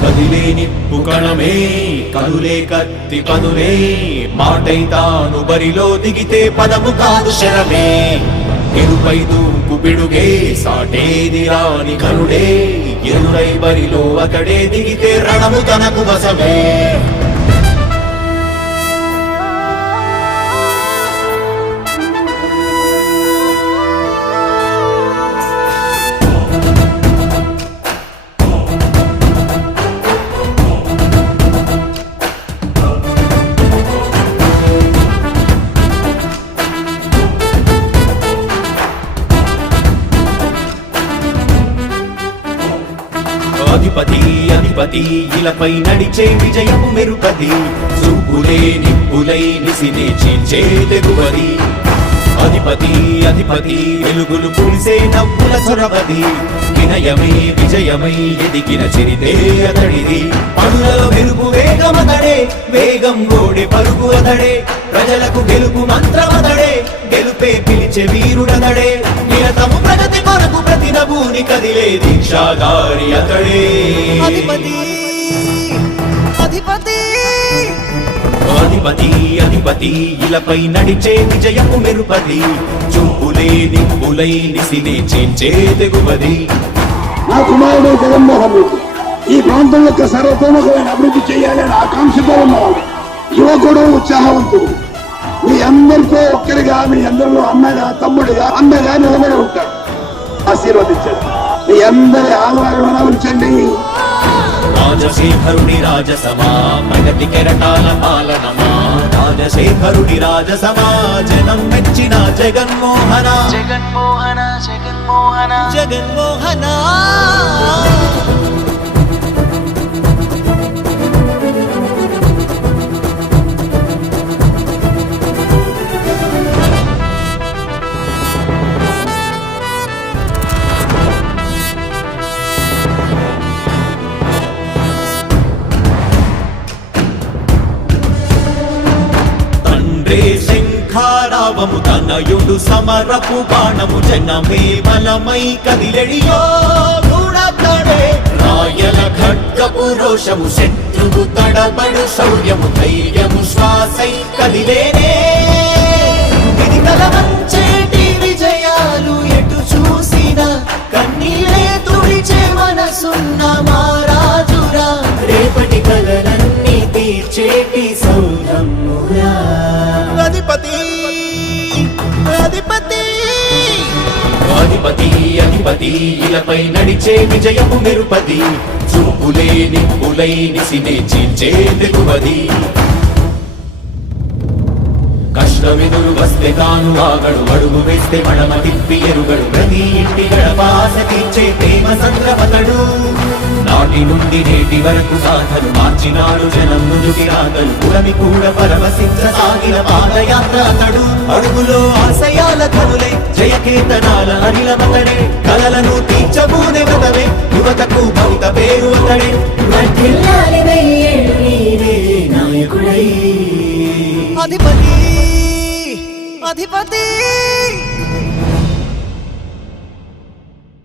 కదిలే నిప్పు కణమే కనులే కత్తి పనులే మాటై తాను బరిలో దిగితే పదము కాదు శరమే ఎరుపై దూకు పిడుగే సాటేది రాని కనుడే ఎదురై బరిలో అతడే దిగితే రణము తనకు వశమే అధిపతి అధిపతి ఇలపై నడిచే విజయము మెరుపది చూపులే నిప్పులై నిసినే చీల్చే తెగువది అధిపతి అధిపతి వెలుగులు పులిసే నవ్వుల చొరవది వినయమై విజయమై ఎదిగిన చిరితే అతడిది పనులలో మెరుపు వేగమతడే వేగం ఓడే పరుగు అతడే ప్రజలకు గెలుపు మంత్రమతడే గెలుపే పిలిచే వీరుడతడే నిరతము ప్రగతి కొరకు ప్రతి నభూని కదిలే దీక్షాగారి అతడే అధిపతి అధిపతి అధిపతి అధిపతి ఇలపై నడిచే విజయము మెరుపది చూపులే నిప్పులై నిసినే చీల్చే తెగువది నా కుమారుడు జగన్మోహన్ రెడ్డి ఈ ప్రాంతం యొక్క సర్వతోముఖమైన అభివృద్ధి చేయాలని ఆకాంక్షతో ఉన్నవాడు యువకుడు ఉత్సాహవంతుడు మీ అందరితో ఒక్కరిగా మీ అందరిలో అన్నగా తమ్ముడిగా అన్నగా నిలబడి ఉంటాడు ఆశీర్వదించండి మీ అందరి ఆదరణ ఉంచండి రాజశేఖరుడి రాజసమా ప్రగతి కెరటాల పాలనమా రాజశేఖరుడి రాజసమా జనం మెచ్చిన జగన్మోహన జగన్మోహన జగన్మోహన జగన్మోహన శంఖారావము తనయుడు సమరపు బాణము జనమే బలమై కదిలెడియో గూడతడే రాయల ఖడ్గపు రోషము శత్రువు తడబడు శౌర్యము ధైర్యము శ్వాసై కదిలేనే ఇది కలవంచేటి విజయాలు ఎటు చూసిన కన్నీలే తుడిచే మనసున్న మారాజురా రేపటి కలలన్నీ తీర్చేటి సౌధమురా అధిపతి అధిపతి అధిపతి అధిపతి ఇలపై నడిచే విజయము మెరుపది చూపులే నిప్పులై నిసినే చీల్చే తెగువది కష్టమెదురు వస్తే తాను ఆగడు అడుగు వేస్తే మడమ తిప్పి ఎరుగడు ప్రతి ఇంటి గడపాస తీర్చే ప్రేమ సంద్రపతడు నాటి నుండి నేటి వరకు గాథలు మార్చినాడు జనం ముందుకి రాగలు పురమి కూడా పరవశించసాగిన పాదయాత్ర అతడు అడుగులో ఆశయాల కనులే జయకేతనాల అనిలమతడే కలలను తీర్చబూనే వ్రతమే యువతకు భవిత పేరు అతడే అధిపతి అధిపతి